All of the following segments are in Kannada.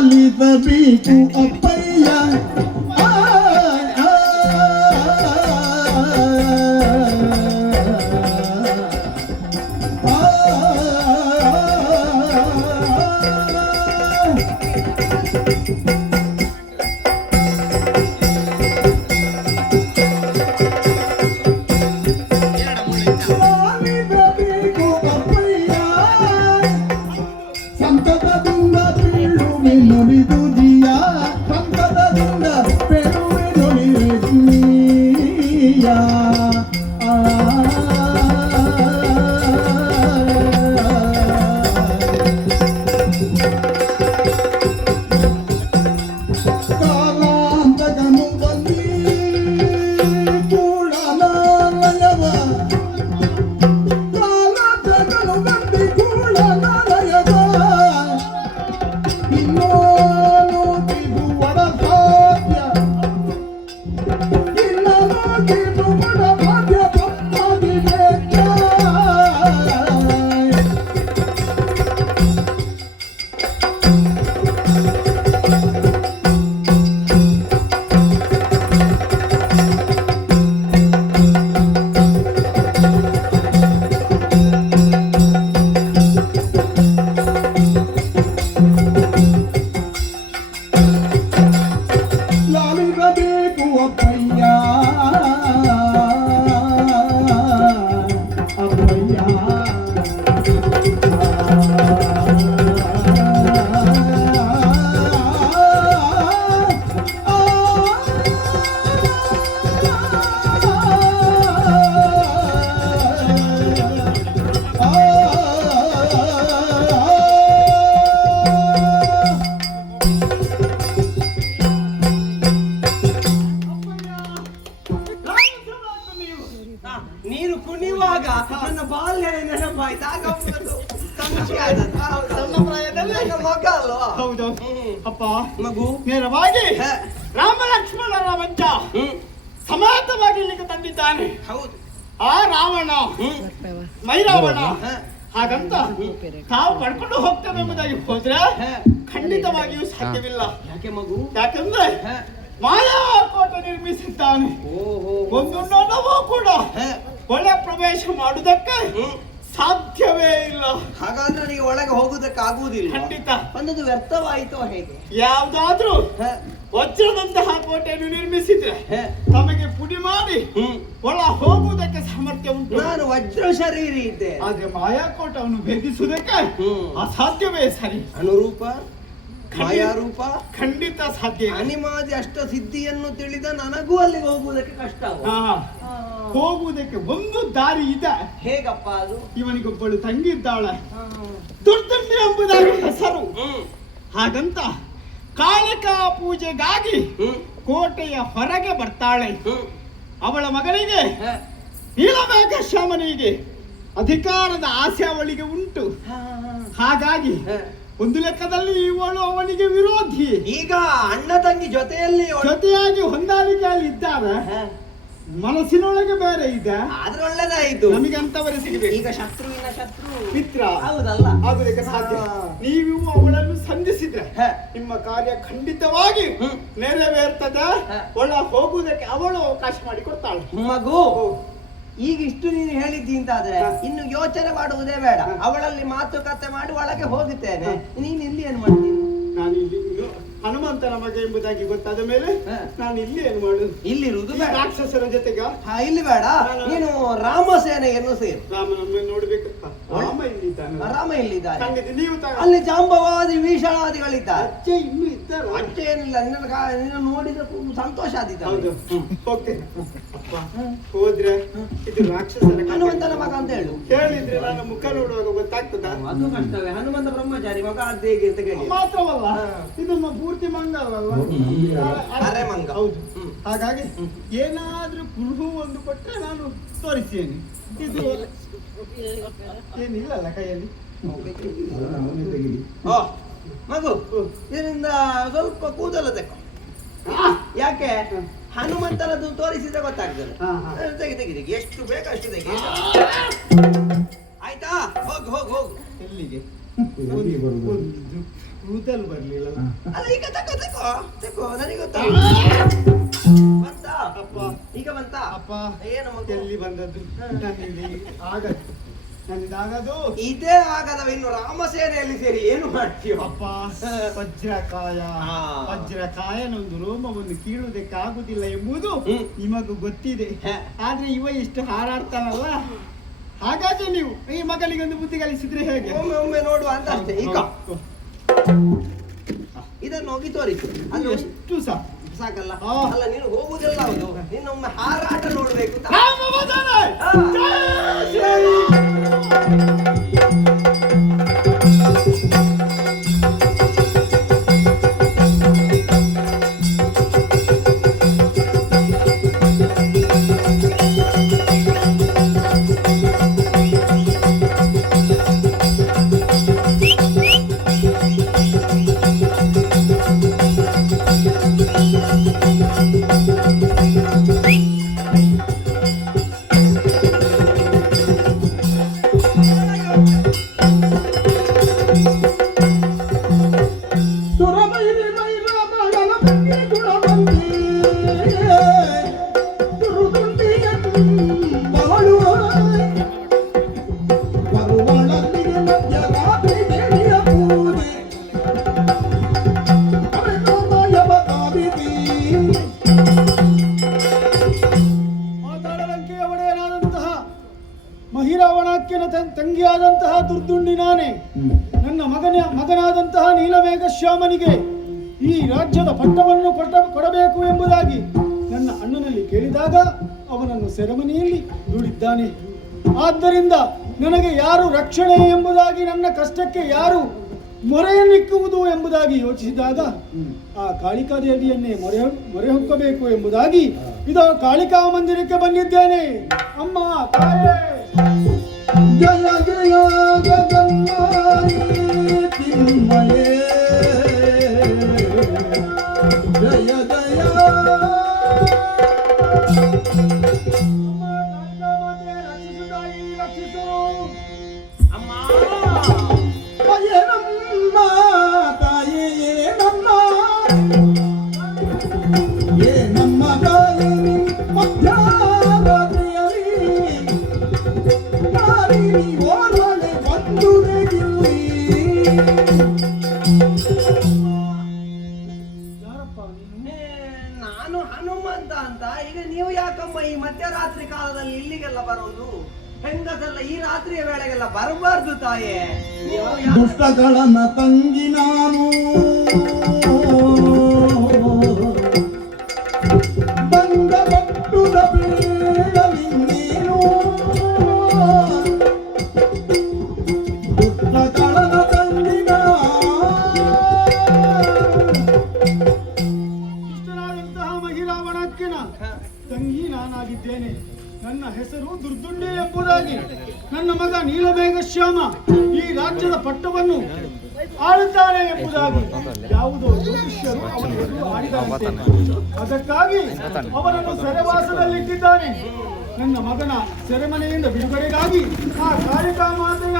ಲಾಲಿಸಬೇಕು ಅಪ್ಪಯ್ಯ ನೀರು ಕುಣಿಯುವಾಗ ನನ್ನ ಬಾಲ್ಯ ನೆನಪಾಯ್ತಾಗ ಸಣ್ಣ ಪ್ರಾಯದಲ್ಲಿ ಮಗ ಅಲ್ವಾ? ಹೌದು ಅಪ್ಪ. ಮಗು ನೇರವಾಗಿ ರಾಮ ಲಕ್ಷ್ಮಣರ ಮಂಚ ಸಮಾತವಾಗಿ ಇಲ್ಲಿಗೆ ತಂದಿದ್ದಾನೆ. ಹೌದು. ಆ ರಾವಣ ಮೈರಾವಣ ಹಾಗಂತ ತಾವು ಪಡ್ಕೊಂಡು ಹೋಗ್ತೇವೆಂಬುದಾಗಿ ಹೋದ್ರೆ ಖಂಡಿತವಾಗಿಯೂ ಸಾಧ್ಯವಿಲ್ಲ. ಯಾಕೆ ಮಗು? ಯಾಕಂದ್ರೆ ಮಾಯಾಕೋಟ ನಿರ್ಮಿಸಿದ್ದಾನೆ. ಒಂದು ನೊಣವೂ ಕೂಡ ಒಳ್ಳೆ ಪ್ರವೇಶ ಮಾಡುವುದಕ್ಕೆ ಸಾಧ್ಯವೇ ಇಲ್ಲ. ಹಾಗಾದ್ರೆ ನನಗೆ ಒಳಗೆ ಹೋಗುವುದಕ್ಕೆ ಆಗುವುದಿಲ್ಲ. ಖಂಡಿತ. ಒಂದೊಂದು ವ್ಯರ್ಥವಾಯಿತೋ ಹೇಗೆ? ಯಾವ್ದಾದ್ರೂ ವಜ್ರದಂತಹ ಕೋಟೆಯನ್ನು ನಿರ್ಮಿಸಿದ್ರೆ ತಮಗೆ ಪುಡಿ ಮಾಡಿ ಒಳ ಹೋಗುವುದಕ್ಕೆ ಸಾಮರ್ಥ್ಯ ಉಂಟು. ನಾನು ವಜ್ರ ಶರೀರಿ ಇದ್ದೆ. ಆದ್ರೆ ಮಾಯಾಕೋಟವನ್ನು ಭೇದಿಸುವುದಕ್ಕೆ ಅಸಾಧ್ಯವೇ. ಸರಿ. ಅನುರೂಪ ಮಾಯಾರೂಪ ಖಂಡಿತ ಸಾಧ್ಯ. ಅನಿಮಾದಿ ಅಷ್ಟ ಸಿದ್ಧಿಯನ್ನು ತಿಳಿದ ನನಗೂ ಅಲ್ಲಿಗೆ ಹೋಗುವುದಕ್ಕೆ ಕಷ್ಟ. ಹೋಗುವುದಕ್ಕೆ ಒಂದು ದಾರಿ ಇದೆ. ಹೇಗಪ್ಪ ಅದು? ಇವನಿಗೊಬ್ಬಳು ತಂಗಿ ಇದ್ದಾಳೆ, ದುರ್ದಂಡಿ ಎಂಬುದಾಗಿ ಹೆಸರು. ಹಾಗಂತ ಕಾಳಿಕಾ ಪೂಜೆಗಾಗಿ ಕೋಟೆಯ ಹೊರಗೆ ಬರ್ತಾಳೆ. ಅವಳ ಮಗನಿಗೆ ನೀಲಮೇಘ ಶ್ಯಾಮನಿಗೆ ಅಧಿಕಾರದ ಆಸೆ ಅವಳಿಗೆ ಉಂಟು. ಹಾಗಾಗಿ ಒಂದು ಲೆಕ್ಕದಲ್ಲಿ ಇವಳು ಅವನಿಗೆ ವಿರೋಧಿ. ಈಗ ಅಣ್ಣ ತಂಗಿ ಜೊತೆಯಾಗಿ ಹೊಂದಾಣಿಕೆಯಲ್ಲಿ ಇದ್ದಾರೆ. ಮನಸ್ಸಿನೊಳಗೆ ಬೇರೆ ಇದೆ. ಆದ್ರೆ ಒಳ್ಳೆದಾಯಿತು. ನಮಗೆ ಅಂತವರೇ ಸಿಗಬೇಕು. ಈಗ ಶತ್ರುವಿನ ಶತ್ರು ಮಿತ್ರ ಹೌದಲ್ಲ? ಆಗುವುದಕ್ಕೆ ಸಾಧ್ಯ. ನೀವು ಅವಳನ್ನು ಸಂಧಿಸಿದ್ರೆ ನಿಮ್ಮ ಕಾರ್ಯ ಖಂಡಿತವಾಗಿ ನೆರವೇರ್ತದೆ. ಒಳ ಹೋಗುವುದಕ್ಕೆ ಅವಳು ಅವಕಾಶ ಮಾಡಿ ಕೊಡ್ತಾಳೆ. ಮಗು, ಈಗ ಇಷ್ಟು ನೀನು ಹೇಳಿದ್ದಿ ಅಂತಾದ್ರೆ ಇನ್ನು ಯೋಚನೆ ಮಾಡುವುದೇ ಬೇಡ. ಅವಳಲ್ಲಿ ಮಾತುಕತೆ ಮಾಡಿ ಒಳಗೆ ಹೋಗುತ್ತೇನೆ. ನೀನ್ ಇಲ್ಲಿ ಏನ್ ಮಾಡ್ತೀನಿ? ನಾನು ಇಲ್ಲಿ ಹನುಮಂತನ ಮಗ ಎಂಬುದಾಗಿ ಗೊತ್ತಾದ ಮೇಲೆ ನಾನು ಇಲ್ಲಿ ಏನು ಮಾಡುದು? ಇಲ್ಲಿರುವುದು ಬೇಡ. ರಾಕ್ಷಸರ ಜೊತೆಗ ಇಲ್ಲಿ ಬೇಡ. ನೀನು ರಾಮಸೇನೆಯನ್ನು ಸೇರು. ರಾಮನೊಮ್ಮೆ ನೋಡ್ಬೇಕು. ರಾಮ ಇಲ್ಲಿದ್ದಾನೆ. ರಾಮ ಇಲ್ಲಿದ್ದಾನೆ. ನೀವು ಅಲ್ಲಿ ಜಾಂಬವಾದಿ ಭೀಷಣಾದಿಗಳಿದ್ದಾರೆ. ಅಜ್ಜೆ ಇನ್ನೂ ಇದ್ದಾರೆ. ಅಜ್ಜೆ ಏನಿಲ್ಲ. ನಿನ್ನ ನೋಡಿದ್ರೆ ಸಂತೋಷ ಆದಿದ್ದ. ಹೌದು. ಹೋಗ್ತೇನೆ. ಹೋದ್ರೆ ಇದು ರಾಕ್ಷಸರ ಹನುಮಂತನ ಮಗ ಅಂತ ಹೇಳು. ಹೇಳಿದ್ರೆ ನಾನು ಮುಖ ನೋಡುವಾಗ ಗೊತ್ತಾಗ್ತದ? ಅದು ಕಷ್ಟವೇ. ಹನುಮಂತ ಬ್ರಹ್ಮಚಾರಿ ಮಗ ಅದು ಹೇಗೆ ಅಂತ ಕೇಳಿ. ಮಾತ್ರವಲ್ಲ, ಇದು ಪೂರ್ತಿ ಮಂಗ ಅಲ್ವಲ್ಲ? ಅರೆ ಮಂಗ. ಹೌದು. ಹಾಗಾಗಿ ಏನಾದ್ರೂ ಕುರುಹು ಒಂದು ಕೊಟ್ಟರೆ ನಾನು ತೋರಿಸ್ತೇನೆ. ಇದು ಏನಿಲ್ಲಲ್ಲ ಕೈಯಲ್ಲಿ. ಮಗು, ಇದರಿಂದ ಸ್ವಲ್ಪ ಕೂದಲ ತೆಕ್ಕೋ. ಯಾಕೆ? ಹನುಮಂತನದ್ದು ತೋರಿಸಿದ್ರೆ ಗೊತ್ತಾಗ್ತದೆ. ತೆಗಿ ಎಷ್ಟು ಬೇಕಷ್ಟು ತೆಗಿ. ಆಯ್ತಾ? ಹೋಗು. ಎಲ್ಲಿಗೆ? ಕೂದಲು ಬರ್ಲಿಲ್ಲ ಅಲ್ಲ ಈಗ ತಕೋ ತಕೋ ತಕೋ ನನಗೆ ಗೊತ್ತಾ ಬಂತ ಅಪ್ಪ ಈಗ ಬಂತ ಅಪ್ಪ ಏನು ಮಗು ಎಲ್ಲಿ ಬಂದದ್ದು ನನ್ನಿದಾಗದು ಇದೇ ಆಗದವ ಇನ್ನು ರಾಮಸೇನೆಯಲ್ಲಿ ಸೇರಿ ಏನು ಮಾಡ್ತೀವ ಅಪ್ಪ ವಜ್ರಕಾಯನೊಂದು ರೋಮವನ್ನು ಕೀಳುವುದಕ್ಕೆ ಆಗುದಿಲ್ಲ ಎಂಬುದು ನಿಮಗೂ ಗೊತ್ತಿದೆ. ಆದ್ರೆ ಇವ ಇಷ್ಟು ಹಾರಾಡ್ತಾನಲ್ಲ, ಹಾಗಾಗಿ ನೀವು ಈ ಮಗನಿಗೊಂದು ಬುದ್ಧಿ ಕಲಿಸಿದ್ರೆ ಹೇಗೆ? ಒಮ್ಮೆ ಒಮ್ಮೆ ನೋಡುವ ಅಂತ ಅಷ್ಟೇ. ಈಗ ಇದನ್ನು ಹೋಗಿ ತೋರಿಸು. ಅದು ಎಷ್ಟು ಸಾಕಲ್ಲ. ಅಲ್ಲ ನೀನು ಹೋಗುದಿಲ್ಲ, ಹೌದು, ನಿನ್ನೊಮ್ಮೆ ಹಾರಾಟ ನೋಡ್ಬೇಕು. ತಂಗಿಯಾದಂತಹ ದುರ್ದುಂಡಿ ನಾನೇ. ನನ್ನ ಮಗನಾದಂತಹ ನೀಲಮೇಘ ಶ್ಯಾಮನಿಗೆ ಈ ರಾಜ್ಯದ ಪಟ್ಟವನ್ನು ಕೊಡಬೇಕು ಎಂಬುದಾಗಿ ನನ್ನ ಅಣ್ಣನಲ್ಲಿ ಕೇಳಿದಾಗ ಅವನನ್ನು ಸೆರೆಮನೆಯಲ್ಲಿ ದೂಡಿದ್ದಾನೆ. ಆದ್ದರಿಂದ ನನಗೆ ಯಾರು ರಕ್ಷಣೆ ಎಂಬುದಾಗಿ, ನನ್ನ ಕಷ್ಟಕ್ಕೆ ಯಾರು ಮೊರೆಯನ್ನಿಕ್ಕುವುದು ಎಂಬುದಾಗಿ ಯೋಚಿಸಿದಾಗ ಆ ಕಾಳಿಕಾದೇವಿಯನ್ನೇ ಮೊರೆ ಹೊಕ್ಕಬೇಕು ಎಂಬುದಾಗಿ ಇದು ಕಾಳಿಕಾ ಮಂದಿರಕ್ಕೆ ಬಂದಿದ್ದೇನೆ. ಅಮ್ಮ ತಾಯೇ, ಜಯ ಜಯ ಜಗನ್ಮಾಯಿ ತಿಮ್ಮಯೇ, ಜಯ ಜಯ ರಕ್ಷಿಸು ಅಮ್ಮ. ಏನಮ್ಮ ತಾಯೇ, ಏನಮ್ಮ ಏನಮ್ಮ ತಾಯಿ ಮಧ್ಯಾರಾತ್ರಿಯಲ್ಲಿ ಓರ್ವಳೆ ಬಂದು ಯಾರಪ್ಪ ನೀನು? ನಾನು ಹನುಮಂತ ಅಂತ. ಈಗ ನೀವು ಯಾಕಮ್ಮ ಈ ಮಧ್ಯರಾತ್ರಿ ಕಾಲದಲ್ಲಿ ಇಲ್ಲಿಗೆಲ್ಲ ಬರೋದು? ಹೆಂಗಸೆಲ್ಲ ಈ ರಾತ್ರಿಯ ವೇಳೆಗೆಲ್ಲ ಬರಬಾರ್ದು ತಾಯೇ. ದುಷ್ಟಗಳನ್ನ ತಂಗಿ ನಾನು ಬಂದ ಬಟ್ಟುದ ಬೀಳಲಿಂದೇನು, ದುಷ್ಟಗಳನ್ನ ತಂಗಿ ಇಷ್ಟನಾದಂತಹ ಮಹಿರಾವಣಕ್ಕಿನ ತಂಗಿ ನಾನಾಗಿದ್ದೇನೆ. ನನ್ನ ಹೆಸರು ದುರ್ದುಂಡಿ ಎಂಬುದಾಗಿ. ನನ್ನ ಮಗ ನೀಲಮೇಘ ಶ್ಯಾಮ ಈ ರಾಜ್ಯದ ಪಟ್ಟವನ್ನು ಆಳುತ್ತಾನೆ ಎಂಬುದಾಗಿ ಯಾವುದೋ ಜ್ಯೋತಿಷ್ಯರು ಅವನನ್ನು ಆಡಿದಂತೆ. ಅದಕ್ಕಾಗಿ ಅವನನ್ನು ಸೆರೆವಾಸದಲ್ಲಿಟ್ಟಿದ್ದಾನೆ. ನನ್ನ ಮಗನ ಸೆರೆಮನೆಯಿಂದ ಬಿಡುಗಡೆಗಾಗಿ ಆ ಕಾಳಿಕಾ ಮಾತೆಯ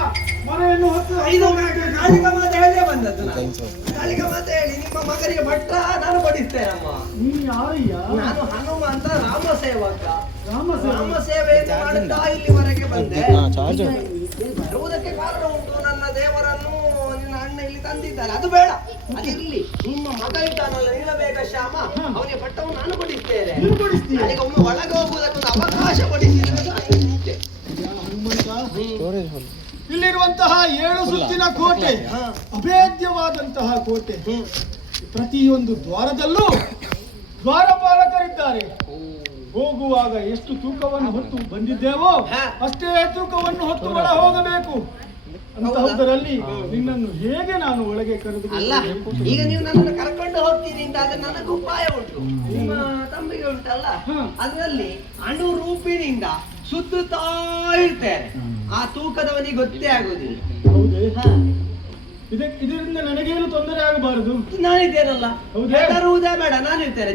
ಮನೆಯನ್ನು ಹೊತ್ತು ಕಾಳಿಕಾ ಮಾತೆ ಹೇಳೇ ಬಂದದ್ದು. ಕಾಳಿಕಾ ಮಾತೆ ಹೇಳಿ ನಿಮ್ಮ ಮಗನಿಗೆ ಭಟ್ಟ ನಾನು ಬಡಿಸ್ತೇನಮ್ಮ. ನೀ ಯಾರಯ್ಯ? ನಾನು ಹನುಮ ಅಂತ ರಾಮ ಸೇವಕ. ರಾಮ ಸೇವೆಯನ್ನು ಮಾಡುತ್ತಾ ಇಲ್ಲಿವರೆಗೆ ಬಂದೆ. ಬರುವುದಕ್ಕೆ ಕಾರಣ ಉಂಟು. ನನ್ನ ದೇವರನ್ನು ನಿನ್ನ ಅಣ್ಣ ಇಲ್ಲಿ ತಂದಿದ್ದಾರೆ. ಅದು ಬೇಡ, ಅದಿರ್ಲಿ. ನಿಮ್ಮ ಮಗ ಇದ್ದಾನಲ್ಲ ನೀಲಮೇಘ ಶ್ಯಾಮ, ಅವನಿಗೆ ಪಟ್ಟವನ್ನು ನಾನು ಕೊಡಿಸ್ತೇನೆ. ನನಗೆ ಒಮ್ಮೆ ಒಳಗೆ ಹೋಗುವುದಕ್ಕೊಂದು ಅವಕಾಶ ಕೊಡಿಸಿದ್ರೆ ಇಲ್ಲಿರುವಂತಹ 7 ಸುತ್ತಿನ ಕೋಟೆ ಅಭೇದ್ಯವಾದಂತಹ ಕೋಟೆ. ಪ್ರತಿಯೊಂದು ದ್ವಾರದಲ್ಲೂ ದ್ವಾರಪಾಲಕರಿದ್ದಾರೆ. ಹೋಗುವಾಗ ಎಷ್ಟು ತೂಕವನ್ನು ಹೊತ್ತು ಬಂದಿದ್ದೇವೋ ಅಷ್ಟೇ ತೂಕವನ್ನು ಹೊತ್ತು ಒಳ ಹೋಗಬೇಕು. ಅಂತಹದ್ದರಲ್ಲಿ ನಿನ್ನನ್ನು ಹೇಗೆ ನಾನು ಒಳಗೆ ಕರೆದು ಅಲ್ಲ, ಈಗ ನೀವು ನನ್ನನ್ನು ಕರ್ಕೊಂಡು ಹೋಗ್ತೀನಿ ಅಂತ ಆದ್ರೆ ನನಗೆ ಉಪಾಯ ಉಂಟು. ನಿಮ್ಮ ತಂಬಿಗೆ ಉಂಟಲ್ಲ, ಅದರಲ್ಲಿ ಅಣುರೂಪಿನಿಂದ ಸುತ್ತುತ್ತಾ ಇರ್ತೇನೆ. ಆ ತೂಕದವನಿಗೆ ಗೊತ್ತೇ ಆಗುದಿಲ್ಲ. ಇದರಿಂದ ನನಗೇನು ತೊಂದರೆ ಆಗಬಾರದು. ನಾನಿದ್ದೇನಲ್ಲ, ಹೆದರುವುದೇ ಬೇಡ, ನಾನಿರ್ತೇನೆ.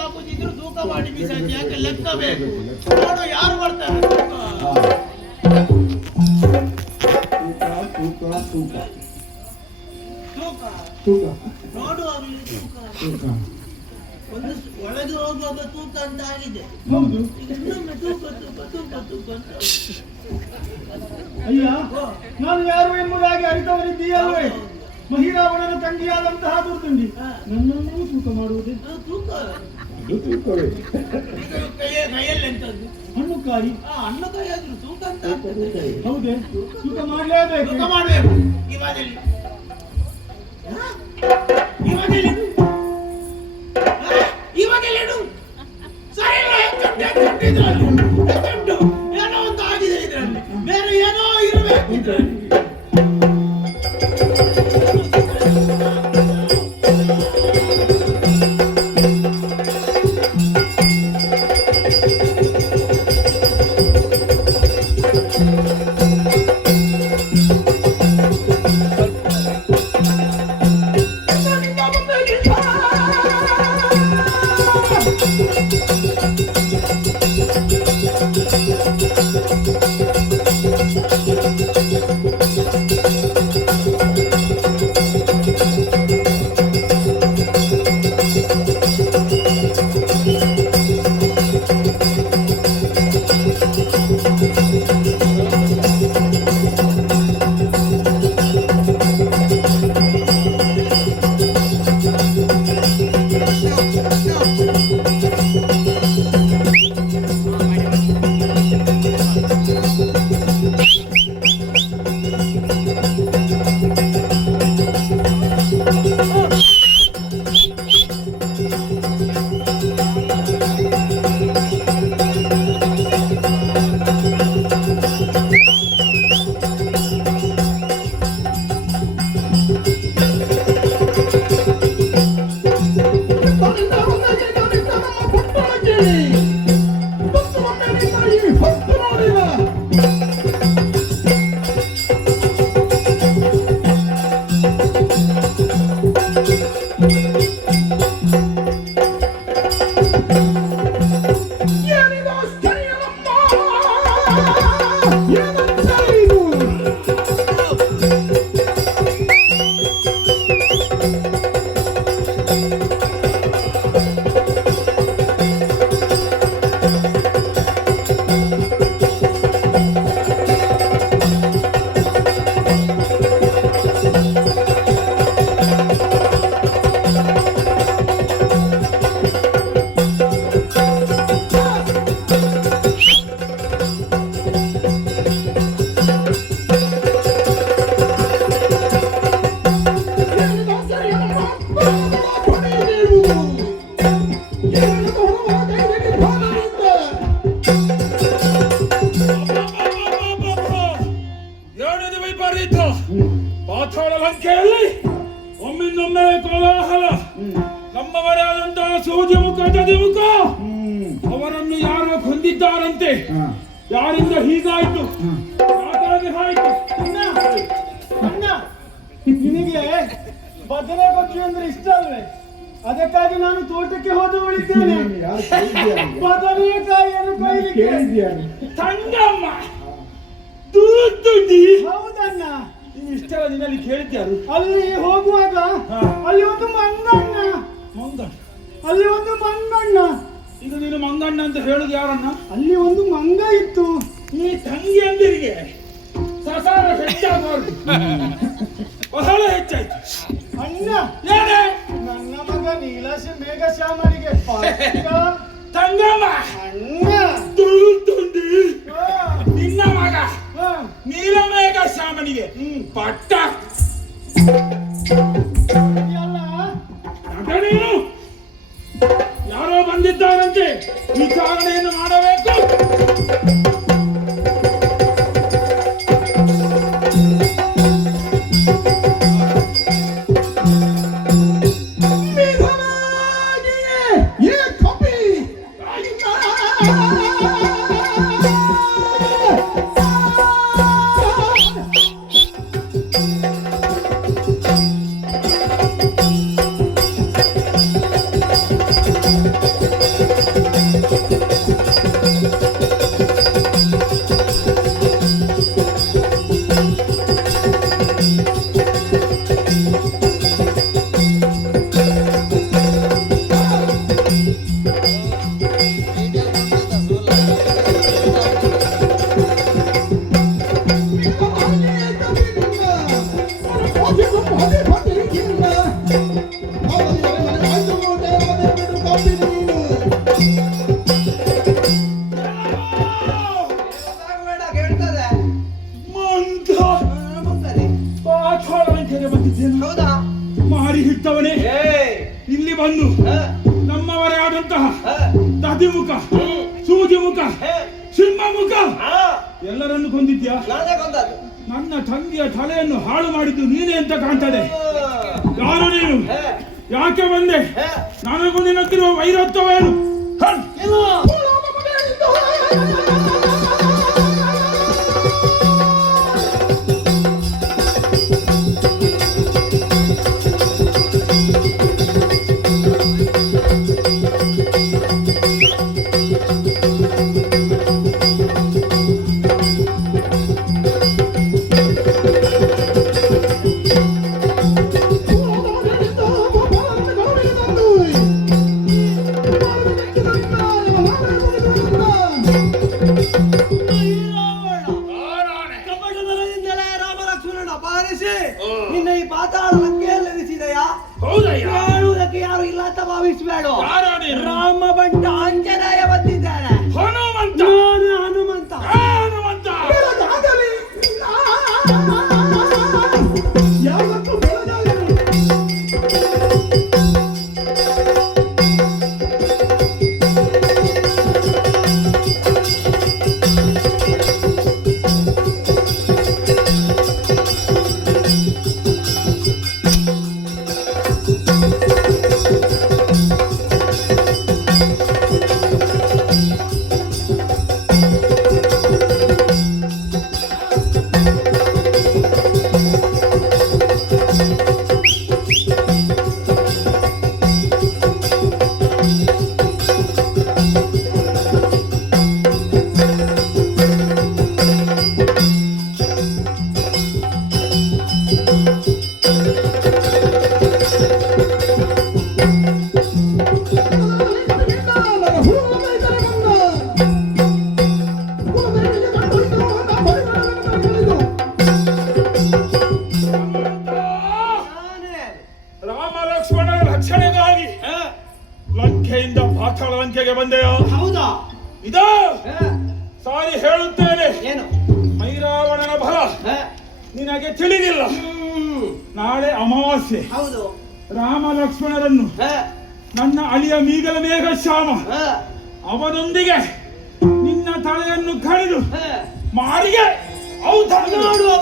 ಹಾಕುದಿದ್ರು ತೂಕ ಮಾಡಿ ಬಿಸಾಕಿ ಯಾಕೆ ಲೆಕ್ಕ ಬೇಕು ನೋಡು ಯಾರು ಬರ್ತಾರೆ ತೂಕ. ತೂಕ ತೂಕ ತೂಕ ತೂಕ ನೋಡು ಅವನಿಗೆ ತೂಕ ತೂಕ ಒಂದು ಒಳಗೆ ಹೋಗುವಾಗ ತೂಕ ಅಂತ ಆಗಿದೆ. ಹೌದು. ಈಗ ಇನ್ನೊಮ್ಮೆ ತೂಕ ತೂಕ ತೂಕ ತೂಕ ಅಂತ. ಅಯ್ಯ ನಾನು ಯಾರು ಎಂಬುದಾಗಿ ಅರಿತವರಿದ್ದೀಯಲ್ವೇ? ಮಹಿರಾವಣನ ತಂಗಿಯಾದಂತಹ ದುರ್ದುಂಡಿ ನನ್ನನ್ನು ತೂಕ ಮಾಡುವುದೇ? ಅದು ತೂಕ ಇದು ತೂಕವೇ. ಈಗ ಕೈಯಲ್ಲಿ ಎಂತದ್ದು ಹಣ್ಣು ಕಾಯಿ ಹಣ್ಣು ಕೈ ಆದ್ರು ತೂಕ ಅಂತ ಆಗ್ತದೆ. ಹೌದೇ? ತೂಕ ಮಾಡಲೇಬೇಕು. ತೂಕ ಮಾಡಬೇಕು. ಇವಾಗೆಲ್ಲಿ ಇವಾಗೆಲ್ಲಿ ಇವಾಗೆಲ್ಲಿಡು ಸರಿ ಇಲ್ಲ, ಹೆಚ್ಚುಂಟು ಇದ್ರಲ್ಲಿ. ಏನೋ ಒಂದು ಆಗಿದೆ ಇದರಲ್ಲಿ, ಬೇರೆ ಏನೋ ಇರಬೇಕು ಇದರಲ್ಲಿ. ಪಾತಾಳ ಲಂಕೆಯಲ್ಲಿ ಒಮ್ಮಿಂದೊಮ್ಮೆ ಕೋಲಾಹಲ. ನಮ್ಮವರೇ ಆದಂತಹ ಸೂರ್ಯ ಮುಖ ದದಿಮುಖ ಅವರನ್ನು ಯಾರೋ ಕೊಂದಿದ್ದಾರಂತೆ. ಯಾರಿಂದ ಹೀಗಾಯ್ತು? ಯಾಕಾಗಿ ಆಯ್ತು? ಅಣ್ಣ ನಿನಗೆ ಬದನೆ ಗೊಜ್ಜು ಅಂದ್ರೆ ಇಷ್ಟ ಅಲ್ವೇ? ಅದಕ್ಕಾಗಿ ನಾನು ತೋಟಕ್ಕೆ ಹೋದ ಉಳಿದ್ದೇನೆ. ಯಾರು ಕೇಳಿದ್ಯಾರು? ಬದನೆಕಾಯಿಯನ್ನು ಕೊಯ್ಲಿಕ್ಕೆ. ಕೇಳಿದ್ಯಾರು? ತಂಗಮ್ಮ ತೂತುಂಡಿ. ಹೌದಣ್ಣ. ಇಷ್ಟೆಲ್ಲ ನಿನ್ನಲ್ಲಿ ಕೇಳಿದ್ಯಾರು? ಅಲ್ಲಿ ಹೋಗುವಾಗ ಅಲ್ಲಿ ಒಂದು ಮಂಗಣ್ಣ. ಮಂಗಣ್ಣ? ಅಲ್ಲಿ ಒಂದು ಮಂಗಣ್ಣ. ಈಗ ನೀನು ಮಂಗಣ್ಣ ಅಂತ ಹೇಳುದು ಯಾರನ್ನ? ಅಲ್ಲಿ ಒಂದು ಮಂಗ ಇತ್ತು. ಈ ತಂಗಿಯಂದಿರಿಗೆ ಸಸಾರ ಹೆಚ್ಚಾಗಬಾರ್ದು. ಬಹಳ ಹೆಚ್ಚಾಯ್ತು. ಅಣ್ಣ ಏನೇ ನನ್ನ ಮಗ ಮೇಘಶ್ಯಾಮನಿಗೆ ತಂಗಮ್ಮ ಅಣ್ಣ ತೂತುಂಡಿ. ಹಾ, ನಿನ್ನ ಮಗ ಹಾ. ನೀಲಮೇಘ ಶ್ಯಾಮನಿಗೆ ಪಟ್ಟ ಎಲ್ಲ ನೀನು ಯಾರೋ ಬಂದಿದ್ದಾರಂತೆ. ವಿಚಾರಣೆಯನ್ನು ಮಾಡಬೇಕು. ನಮ್ಮವರೇ ಆದಂತಹ ದದಿಮುಖ, ಸೂಜಿಮುಖ, ಸಿಂಹಮುಖ ಎಲ್ಲರನ್ನು ಕೊಂದಿದ್ಯಾ? ನಾನೇ ಕೊಂದದ್ದು. ನನ್ನ ತಂಗಿಯ ತಲೆಯನ್ನು ಹಾಳು ಮಾಡಿದ್ದು ನೀನೇ ಅಂತ ಕಾಣ್ತದೆ. ಯಾರು ನೀನು? ಯಾಕೆ ಬಂದೆ? ನನಗೂ ನಿನ್ನತ್ತಿರುವ ವೈರತ್ವವೇನು? ನಿನ್ನ ಈ ಪಾತಾಳ ಲಂಕೆಯಲ್ಲಿರಿಸಿದೆಯಾ? ಹೇಳುವುದಕ್ಕೆ ಯಾರು ಇಲ್ಲ ಅಂತ ಭಾವಿಸಬೇಡ. ರಾಮ ಬಂಟ ಆಂಜನೇಯ ಬಂದಿದ್ದಾನೆ. ಹನುಮಂತ. ನಾನು ಹನುಮಂತ. ಹನುಮಂತ ಯಾವತ್ತೂ ಬೆಳಗಾಗಲಿ. ರಾಮ ಲಕ್ಷ್ಮಣರ ರಕ್ಷಣೆಗಾಗಿ ಲಂಕೆಯಿಂದ ಪಾತಾಳ ಲಂಕೆಗೆ ಬಂದೆಯೋ? ಹೌದಾ? ಇದೋ ಸಾರಿ ಹೇಳುತ್ತೇನೆ, ಏನು ಮೈರಾವಣನ ಬಲ ನಿನಗೆ ತಿಳಿದಿಲ್ಲ. ನಾಳೆ ಅಮಾವಾಸ್ಯೆ. ಹೌದು. ರಾಮ ಲಕ್ಷ್ಮಣರನ್ನು ನನ್ನ ಅಳಿಯ ಮೀಗಲ ಮೇಘಶ್ಯಾಮ ಅವನೊಂದಿಗೆ ನಿನ್ನ ತಲೆಯನ್ನು ಕಡಿದು ಮಾರಿಗೆ ಔತಣ ನೋಡುವ.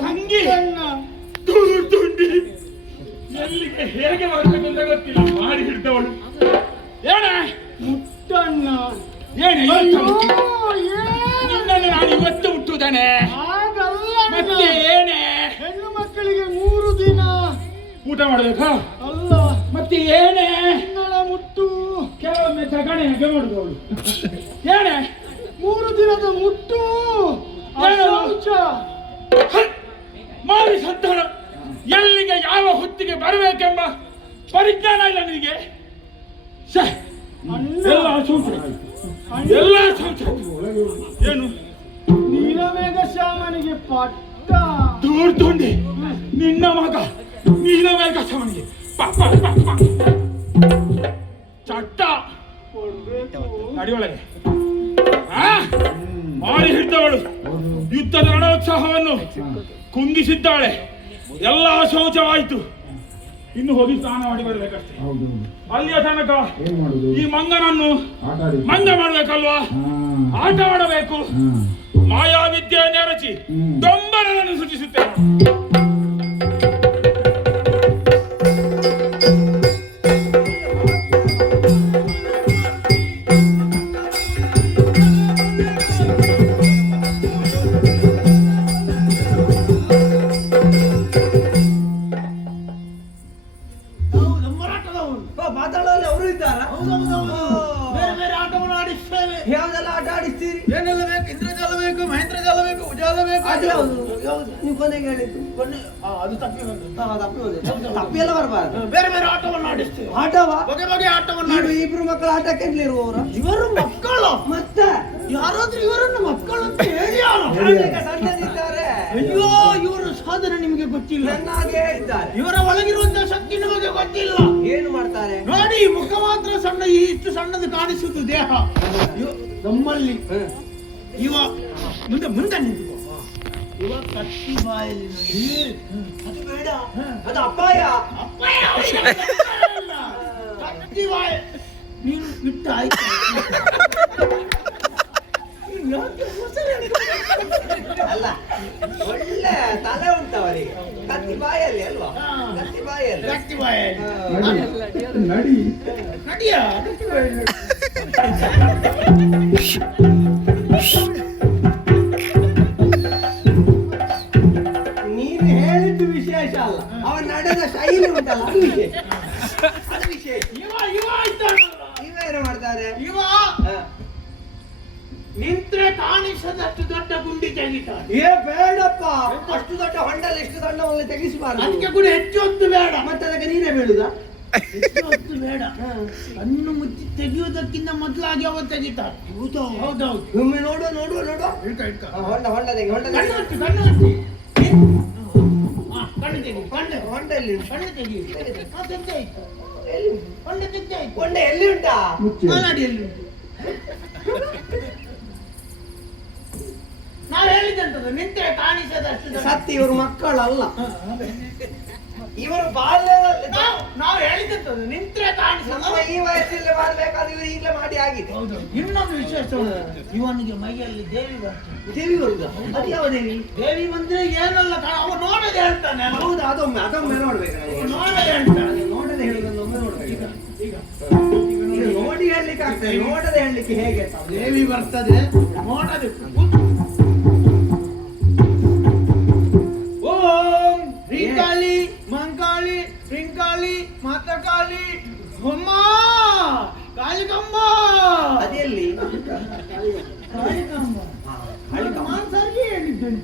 ತಂಗಿ ತುಂಡಿ ಎಲ್ಲಿಗೆ ಹೇಗೆ ಬರಬೇಕಂತ ಗೊತ್ತಿಲ್ಲ. ಮಾಡಿ ಹಿಡಿದವಳು ಏನ ಮುಟ್ಟಣ್ಣ. ಏನ ನಿನ್ನನ್ನು ನಾನು ಇವತ್ತು ಮುಟ್ಟುತ್ತಾನೆ. ಮತ್ತೆ ಏನೇ? ಹೆಣ್ಣು ಮಕ್ಕಳಿಗೆ 3 ದಿನ ಊಟ ಮಾಡಬೇಕಾ? ಅಲ್ಲ, ಮತ್ತೆ ಏನೇ? ಹೆಣ್ಣಳ ಮುಟ್ಟು. ಕೆಲವೊಮ್ಮೆ ತಗಣೆ ಹಾಗೆ ಮಾಡುದವಳು ಏನೇ? 3 ದಿನದ ಮುಟ್ಟು. ಅಶೌಚ. ಮಾರಿ ಸಂತಾನ ಎಲ್ಲಿಗೆ ಯಾವ ಹೊತ್ತಿಗೆ ಬರಬೇಕೆಂಬ ಪರಿಜ್ಞಾನ ಇಲ್ಲ ನಿನಗೆ. ಎಲ್ಲ ಶೌಚ, ಎಲ್ಲ ಶೌಚ. ಏನು? ನೀಲಮೇಘ ಶ್ಯಾಮನಿಗೆ ಪಟ್ಟ. ದೂರ್ದುಂಡಿ ನಿನ್ನ ಮಗ ನೀಲಮೇಘ ಶ್ಯಾಮನಿಗೆ ಚಟ್ಟ ಅಡಿಯೊಳಗೆ ಮಾರಿ ಹಿಡಿದವಳು ಯುದ್ಧದ ರಣೋತ್ಸಾಹವನ್ನು ಕುಂದಿಸಿದ್ದಾಳೆ. ಎಲ್ಲ ಶೌಚವಾಯಿತು. ಇನ್ನು ಹೋಗಿ ಸ್ನಾನ ಮಾಡಿ ಬರಬೇಕಷ್ಟೇ. ಅಲ್ಲಿಯ ತನಕ ಈ ಮಂಗನನ್ನು ಮಂಗ ಮಾಡಬೇಕಲ್ವಾ? ಆಟ ಆಡಬೇಕು. ಮಾಯಾವಿದ್ಯೆಯನ್ನೇ ರಚಿ ಡೊಂಬರನನ್ನು ಸೃಷ್ಟಿಸುತ್ತೇನೆ. ಮಾತಾಡೋಲ್ಲಿ ಅವರು ಇದ್ದಾರಾ? ಬೇರೆ ಬೇರೆ ಆಟವನ್ನು ಆಡಿಸ್ತೇವೆ. ಯಾವ್ದೆಲ್ಲ ಆಟ ಆಡಿಸ್ತೀರಿ? ಏನೆಲ್ಲ ಬೇಕು? ಇಂದ್ರಜಾಲ ಬೇಕು, ಮಹೇಂದ್ರಜಾಲ ಬೇಕು, ಉಜಾಲ ಬೇಕು. ಅದು ಯಾವುದು? ನೀವು ಕೊನೆಗೆ ಹೇಳಿದ್ದು ಅದು ತಪ್ಪಿ ಬಂತು. ತಪ್ಪಿ ಹೋದೆ. ತಪ್ಪಿ ಎಲ್ಲ ಬರಬಾರ್ದು. ಬೇರೆ ಬೇರೆ ಆಟವನ್ನು ಆಡಿಸ್ತೇವೆ. ಆಟವಾ? ಬಗೆ ಬಗೆ ಆಟವನ್ನು ನೀವು ಇಬ್ರು ಮಕ್ಕಳ ಆಟಕ್ಕೆ ಇರುವವರು? ಇವರು ಮಕ್ಕಳು. ಮತ್ತೆ ಯಾರಾದ್ರೂ ಇವರನ್ನು ಮಕ್ಕಳು ಅಂತ ಹೇಳಿ ಸಣ್ಣದಿದ್ದಾರೆ. ಅಯ್ಯೋ ಇವರ ಸಾಧನೆ ನಿಮಗೆ ಗೊತ್ತಿಲ್ಲ. ಚೆನ್ನಾಗೇ ಇದ್ದಾರೆ. ಇವರ ಒಳಗಿರುವಂತಹ ಶಕ್ತಿ ನಿಮಗೆ ಗೊತ್ತಿಲ್ಲ. ಏನು ಮಾಡ್ತಾರೆ ನೋಡಿ, ಮುಖ ಮಾತ್ರ ಸಣ್ಣ, ಇಷ್ಟು ಸಣ್ಣದು ಕಾಣಿಸುವುದು ದೇಹ. ನಮ್ಮಲ್ಲಿ ಇವ ಮುಂದೆ ಮುಂದೆ ನಿಂತು ಇವ ಕತ್ತಿ ಬಾಯಲ್ಲಿ ನೋಡಿ. ಅದು ಬೇಡ, ಅದು ಅಪಾಯ. ಅಪ್ಪಾಯ ಕತ್ತಿ ಬಾಯ ನೀನು ಬಿಟ್ಟು ಆಯ್ತು. ಅಲ್ಲ, ಒಳ್ಳೆ ತಲೆ ಉಂಟವರಿಗೆ. ಕತ್ತಿ ಬಾಯಲ್ಲಿ ಅಲ್ವಾ? ಕತ್ತಿ ಬಾಯಲ್ಲಿ. ಕತ್ತಿ ಬಾಯಲ್ಲಿ ನಡಿ ನಡಿಯ ಕತ್ತಿ ಬಾಯಲ್ಲಿ. ನೀನು ಹೇಳಿದ್ದು ವಿಶೇಷ ಅಲ್ಲ, ಅವನ ನಡೆದ ಶೈಲಿ ಉಂಟಲ್ಲ ಅದು ವಿಶೇಷ. ಅದು ವಿಶೇಷ. ಇವ ಇದ್ದಾನಲ್ಲ, ಇವೇನು ಮಾಡ್ತಾರೆ? ಇವ ನಿಂತ್ರೆ ಕಾಣಿಸದಷ್ಟು ದೊಡ್ಡ ಗುಂಡಿ ತೆಗಿತಾನೆ. ಏ ಬೇಡಪ್ಪ, ಅಷ್ಟು ದೊಡ್ಡ ಹೊಂಡಲ್ಲಿ ಎಷ್ಟು ಸಣ್ಣ ಒಳ್ಳೆ ತೆಗಿಸಬಾರ್ದು. ಅದಕ್ಕೆ ಕೂಡ ಹೆಚ್ಚು ಹೊತ್ತು ಬೇಡ. ಮತ್ತೆ ಅದಕ್ಕೆ ನೀರೇ ಬೀಳುದಾ? ಹೆಚ್ಚು ಹೊತ್ತು ಬೇಡ. ಕಣ್ಣು ಮುಚ್ಚಿ ತೆಗೆಯುವುದಕ್ಕಿಂತ ಮೊದಲಾಗಿ ಅವ ತೆಗಿತಾರೆ. ಹೌದೌದು. ಒಮ್ಮೆ ನೋಡುವ ನೋಡುವ ನೋಡುವ. ಹೊಂಡ ತೆಗಿ, ಹೊಂಡ ತೆಗಿ. ಕಣ್ಣು ಹಚ್ಚು, ಕಣ್ಣು ಹಚ್ಚಿ. ಕಣ್ಣು ತೆಗಿ, ಕಣ್ಣು ಹೊಂಡ ಎಲ್ಲಿ ಉಂಟು? ಕಣ್ಣು ತೆಗಿ. ತೆಗ್ದೆ ಆಯ್ತು. ಹೊಂಡ ತೆಗ್ದೆ ಆಯ್ತು. ಹೊಂಡ ಎಲ್ಲಿ ಉಂಟಾ? ಮುಚ್ಚು ಅಡಿಯಲ್ಲಿ ಉಂಟು. ನಾವು ಹೇಳಿದಂತದ್ದು ನಿಂತ್ರೆ ಕಾಣಿಸದಷ್ಟು ದೊಡ್ಡ. ಸತ್ಯ ಇವರು ಮಕ್ಕಳಲ್ಲ, ಇವರು ಬಾಲ್ಯದಲ್ಲಿ. ನಾವು ಹೇಳಿದಂತದ್ದು ನಿಂತ್ರೆ ಕಾಣಿಸದ. ನಮ್ಮ ಈ ವಯಸ್ಸಲ್ಲಿ ಮಾಡ್ಬೇಕಾದ್ರೆ ಇವರು ಈಗಲೇ ಮಾಡಿ ಆಗಿದೆ. ಇನ್ನೊಂದು ವಿಶೇಷ ಉಂಟು. ಇವನಿಗೆ ಮೈಯಲ್ಲಿ ದೇವಿ ಬರ್ತದೆ. ದೇವಿ ಬರುದಾ? ಅದು ಯಾವ ದೇವಿ? ದೇವಿ ಬಂದ್ರೆ ಏನೆಲ್ಲ ಅವ ನೋಡದೆ ಹೇಳ್ತಾನೆ. ಹೌದು, ಅದೊಮ್ಮೆ ನೋಡ್ಬೇಕು ನನಗೆ. ನೋಡದೆ ಹೇಳ್ತಾನೆ. ನೋಡದೆ ಹೇಳುದನ್ನು ಒಮ್ಮೆ ನೋಡ್ಬೇಕು. ಈಗ ನೋಡಿ ಹೇಳಲಿಕ್ಕೆ ಆಗ್ತದೆ, ನೋಡದೆ ಹೇಳಲಿಕ್ಕೆ ಹೇಗೆ? ದೇವಿ ಬರ್ತದೆ ನೋಡದೆ. ಓಂ ಶ್ರೀಕಾಳಿ ಮಂಕಾಳಿ ಶ್ರೀಕಾಳಿ ಮಾತಕಾಳಿ ಅಮ್ಮ ಕಾಳಿಕಮ್ಮ. ಅದೆಲ್ಲಿ? ಕಾಳಿಕಮ್ಮ ನಾನು ಸರಿ ಹೇಳಿದ್ದೇನೆ.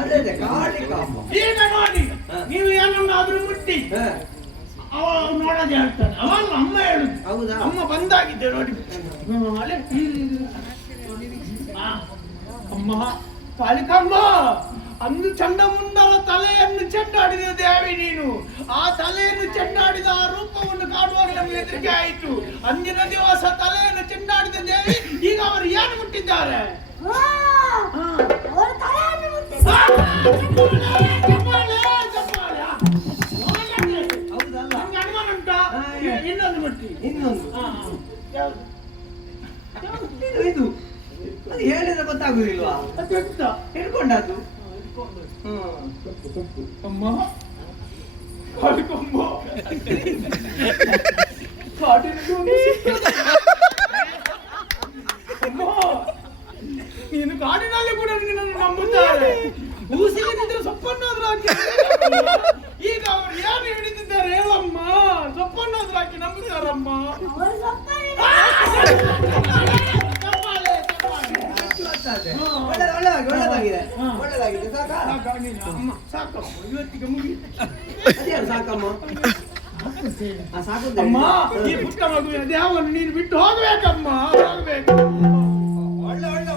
ಅದೇ ಕಾಳಿಕಾಂಬ. ಈಗ ನೋಡಿ, ನೀವು ಏನನ್ನಾದ್ರೂ ಮುಟ್ಟಿ ಅವ ನೋಡದೆ ಹೇಳ್ತಾನೆ. ಅವಾಗ ಅಮ್ಮ ಹೇಳುದು. ಹೌದಾ? ಅಮ್ಮ ಬಂದಾಗಿದ್ದೆ ನೋಡಿ. ಅಮ್ಮ ಕಾಳಿಕಮ್ಮ, ಅಂದು ಚಂಡಮುಂಡನ ತಲೆಯನ್ನು ಚೆಂಡಾಡಿದ ದೇವಿ ನೀನು. ಆ ತಲೆಯನ್ನು ಚೆಂಡಾಡಿದ ಆ ರೂಪವನ್ನು ಕಾಣುವಾಗ ನಮಗೆ ಹೆದರಿಕೆ ಆಯಿತು. ಅಂದಿನ ದಿವಸ ತಲೆಯನ್ನು ಚೆಂಡಾಡಿದ ದೇವಿ ಈಗ ಅವರು ಏನು ಮುಟ್ಟಿದ್ದಾರೆ? ಹೌದಲ್ಲ? ನಂಗೆ ಅನುಮಾನ ಉಂಟಾ? ಇನ್ನೊಂದು ಮುಟ್ಟಿ. ಇನ್ನೊಂದು ಯಾವುದು? ಇದು ಅದು ಹೇಳಿದ್ರೆ ಗೊತ್ತಾಗುದಿಲ್ವಾ? ಅದೆಂತ? ಹಿಡ್ಕೊಂಡದ್ದು. ಅಮ್ಮ ಕಾಳಿಕಮ್ಮ, ಕಾಡಿನಲ್ಲಿ ಒಂದು ಸಿಕ್ಕದೆ. ಅಮ್ಮ, ನೀನು ಕಾಡಿನಲ್ಲಿ ಕೂಡ ನಿನ್ನನ್ನು ನಂಬುತ್ತಾರೆ. ಹೂಸಿಗದಿದ್ರೆ ಸೊಪ್ಪನ್ನಾದ್ರೂ ಹಾಕಿ. ಈಗ ಅವರು ಏನು ಹಿಡಿದಿದ್ದಾರೆ ಹೇಳಮ್ಮ? ಸೊಪ್ಪನ್ನಾದ್ರೂ ಹಾಕಿ ನಂಬುತ್ತಾರಮ್ಮ. ಒಳ್ಳೆದಾಗಿದೆ. ಸಾಕಾ? ಅಮ್ಮ ಸಾಕಮ್ಮ, ಇವತ್ತಿಗೆ ಮುಗಿಯಿತು. ಅದೇನು ಸಾಕಮ್ಮ? ಸಾಕು ಅಮ್ಮ, ಈ ಪುಟ್ಟ ಮಗುವಿನ ದೇಹವನ್ನು ನೀನು ಬಿಟ್ಟು ಹೋಗ್ಬೇಕಮ್ಮ, ಹೋಗ್ಬೇಕು.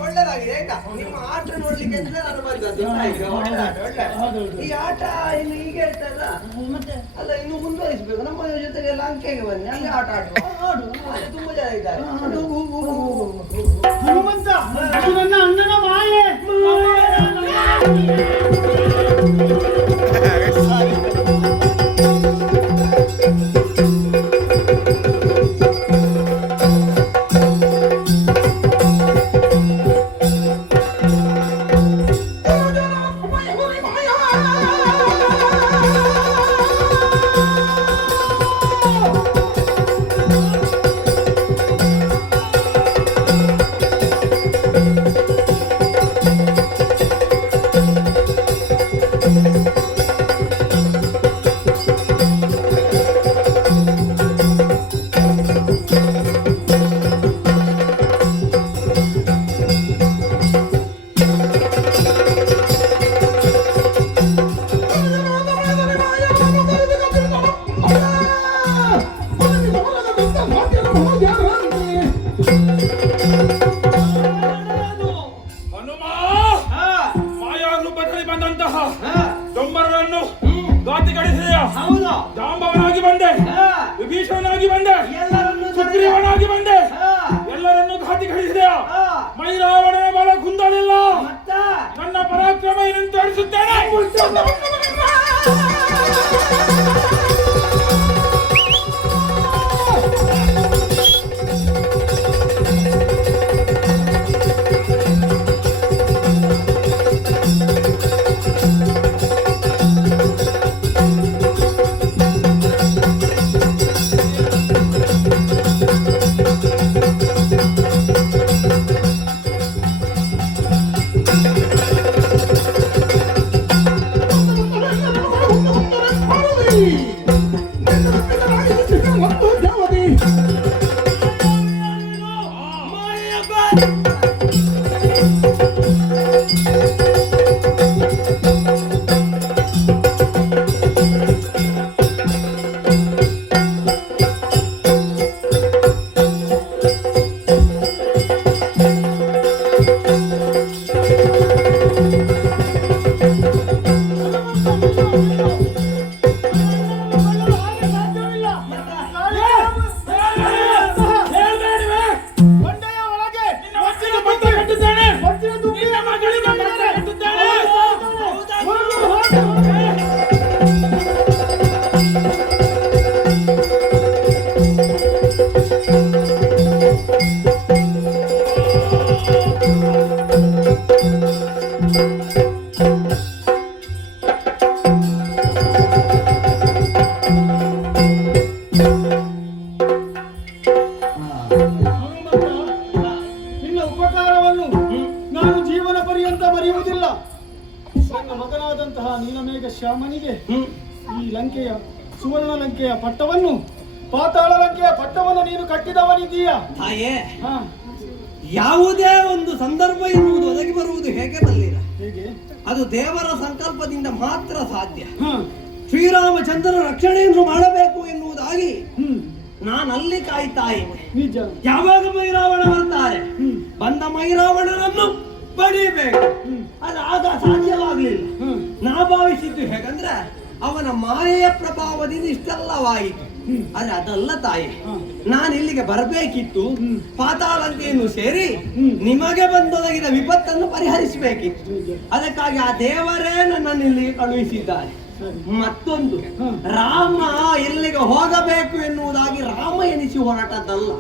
ಒಳ್ಳೆದಾಗಿದೆ ಆಯ್ತಾ? ನಿಮ್ಮ ಆಟ ನೋಡ್ಲಿಕ್ಕೆ ಅಂತ ನಾನು ಬಂದದ್ದು. ಈ ಆಟ ಇನ್ನು ಹೀಗೆ ಇರ್ತದ? ಮತ್ತೆ ಅಲ್ಲ, ಇನ್ನು ಮುಂದುವರಿಸಬೇಕು. ನಮ್ಮ ಜೊತೆಗೆ ಲಂಕೆಗೆ ಬನ್ನಿ, ಅಲ್ಲಿ ಆಟ ಆಡುವ. ಅಲ್ಲಿ ತುಂಬಾ ಜನ ಇದ್ದಾರೆ. ಹನುಮಂತ, ಇದು ನನ್ನ ಅಣ್ಣನ ಮಾಯೆ. ಹೌದು. ಜಾಂಬವನಾಗಿ ಬಂದೆ, ಹಾ. ವಿಭೀಷಣನಾಗಿ ಬಂದೆ, ಎಲ್ಲರನ್ನು ಸುಗ್ರೀವನಾಗಿ ಬಂದೆ, ಹಾ. ಎಲ್ಲರನ್ನು ಘಾತಿಗಳಿಸಿದೆಯಾ? ಹಾ. ಮೈರಾವಣನ ಬಲ ಕುಂದಲಿಲ್ಲ. ಮತ್ತ ನನ್ನ ಪರಾಕ್ರಮ ಏನಂತ ತೋರಿಸುತ್ತೇನೆ. ಶ್ಯಾಮನಿಗೆ ಈ ಲಂಕೆಯ ಸುವರ್ಣ ಲಂಕೆಯ ಪಟ್ಟವನ್ನು ಪಾತಾಳ ಲಂಕೆಯ ಪಟ್ಟವನ್ನು ನೀನು ಕಟ್ಟಿದವನಿದ್ದೀಯಾ? ತಾಯೇ, ಯಾವುದೇ ಒಂದು ಸಂದರ್ಭ ಎನ್ನುವುದು ಒದಗಿ ಬರುವುದು ಹೇಗೆ ಬಲ್ಲಿರ? ಹೇಗೆ? ಅದು ದೇವರ ಸಂಕಲ್ಪದಿಂದ ಮಾತ್ರ ಸಾಧ್ಯ. ಶ್ರೀರಾಮಚಂದ್ರನ ರಕ್ಷಣೆಯನ್ನು ಮಾಡಬೇಕು ಎನ್ನುವುದಾಗಿ ನಾನಲ್ಲಿ ಕಾಯ್ತಾ ಇದ್ದೆ. ನಿಜ. ಯಾವಾಗ ಮೈರಾವಣ ಬರ್ತಾರೆ, ಬಂದ ಮೈರಾವಣನನ್ನು ಪಡಿಬೇಕು. ಅದು ಆಗ ಸಾಧ್ಯವಾಗ್ಲಿಲ್ಲ. ನಾ ಭಾವಿಸಿದ್ದು ಹೇಗಂದ್ರೆ ಅವನ ಮಾಯೆಯ ಪ್ರಭಾವದಿಂದ ಇಷ್ಟೆಲ್ಲವಾಯಿತು. ಆದ್ರೆ ಅದಲ್ಲ ತಾಯಿ, ನಾನು ಇಲ್ಲಿಗೆ ಬರಬೇಕಿತ್ತು, ಪಾತಾಳಂತೆಯನ್ನು ಸೇರಿ ನಿಮಗೆ ಬಂದೊದಗಿದ ವಿಪತ್ತನ್ನು ಪರಿಹರಿಸಬೇಕಿತ್ತು. ಅದಕ್ಕಾಗಿ ಆ ದೇವರೇ ನನ್ನನ್ನು ಇಲ್ಲಿಗೆ ಕಳುಹಿಸಿದ್ದಾರೆ. ಮತ್ತೊಂದು, ರಾಮ ಎಲ್ಲಿಗೆ ಹೋಗಬೇಕು ಎನ್ನುವುದಾಗಿ ರಾಮ ಎನಿಸಿ ಹೊರಟದ್ದಲ್ಲ,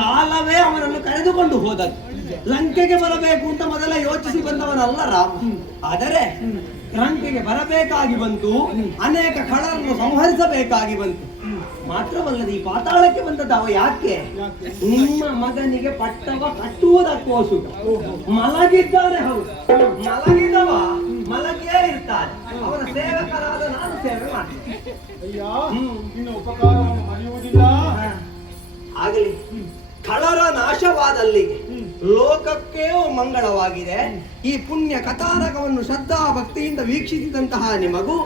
ಕಾಲವೇ ಅವನನ್ನು ಕರೆದುಕೊಂಡು ಹೋದದ್ದು. ಲಂಕೆಗೆ ಬರಬೇಕು ಅಂತ ಮೊದಲ ಯೋಚಿಸಿ ಬಂದವನಲ್ಲ ರಾಮ. ಆದರೆ ಲಂಕೆಗೆ ಬರಬೇಕಾಗಿ ಬಂತು, ಅನೇಕ ಕಳರನ್ನು ಸಂಹರಿಸಬೇಕಾಗಿ ಬಂತು. ಮಾತ್ರವಲ್ಲದೆ ಈ ಪಾತಾಳಕ್ಕೆ ಬಂದದ್ದು ಯಾಕೆ? ನಿಮ್ಮ ಮಗನಿಗೆ ಪಟ್ಟವ ಕಟ್ಟುವುದಕ್ಕೋಸ್ಕರ. ಮಲಗಿದ್ದಾನೆ, ಹೌದು, ಮಲಗಿದವ ಮಲಗಿಯೇ ಇರ್ತಾನೆ. ಅವನ ಸೇವಕರಾದ ನಾನು ಸೇವೆ ಮಾಡ್ತೀನಿ. ಅಯ್ಯ, ನಿನ್ನ ಉಪಕಾರವನ್ನು ಮರೆಯುವುದಿಲ್ಲ. ಆಗಲಿ, ಕಳರ ನಾಶವಾದಲ್ಲಿಗೆ ಲೋಕಕ್ಕೆ ಮಂಗಳವಾಗಿದೆ. ಈ ಪುಣ್ಯ ಕಥಾನಕವನ್ನು ಶ್ರದ್ಧಾ ಭಕ್ತಿಯಿಂದ ವೀಕ್ಷಿಸಿದಂತಹ ನಿಮಗೂ,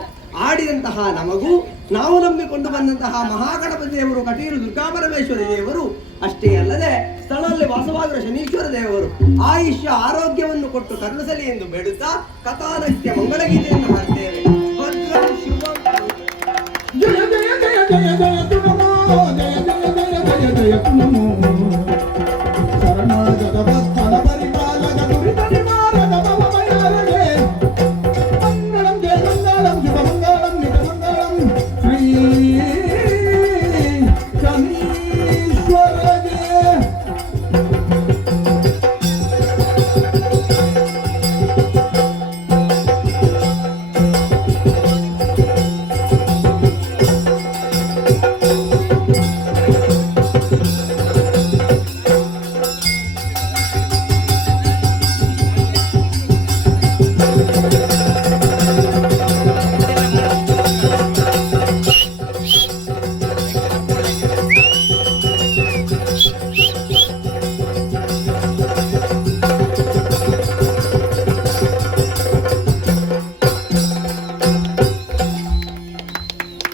ಆಡಿದಂತಹ ನಮಗೂ, ನಾವು ನಂಬಿಕೊಂಡು ಬಂದಂತಹ ಮಹಾಗಣಪತಿ ದೇವರು, ಕಟೀಲು ದುರ್ಗಾಪರಮೇಶ್ವರ ದೇವರು ಅಷ್ಟೇ ಅಲ್ಲದೆ ಸ್ಥಳದಲ್ಲಿ ವಾಸವಾಗಿರುವ ಶನೀಶ್ವರ ದೇವರು ಆಯುಷ್ಯ ಆರೋಗ್ಯವನ್ನು ಕೊಟ್ಟು ಕರುಣಿಸಲಿ ಎಂದು ಬೇಡುತ್ತಾ ಕಥಾನಕ್ಯ ಮಂಗಳಗೀತೆಯನ್ನು ಮಾಡ್ತೇವೆ. ಭದ್ರಂ ಶಿವಂ. ಜಯ ಜಯ ಜಯ ಜಯ ಜಯ ತುನಮೋ, ಜಯ ಜಯ ಜಯ ಜಯ ಜಯ ತುನಮೋ, ಶರಣಾಗತ ಭಕ್ತರ ಪರಿಪಾಲಕ ದುರಿತ ನಿವಾರಕ ಭವಭಯಾರಗೆ, ಮಂಗಳಂ ಜಯ ಮಂಗಳಂ ಶಿವ ಮಂಗಳಂ ನಿಜ ಮಂಗಳಂ ಶ್ರೀ ಶನೀಶ್ವರಗೆ.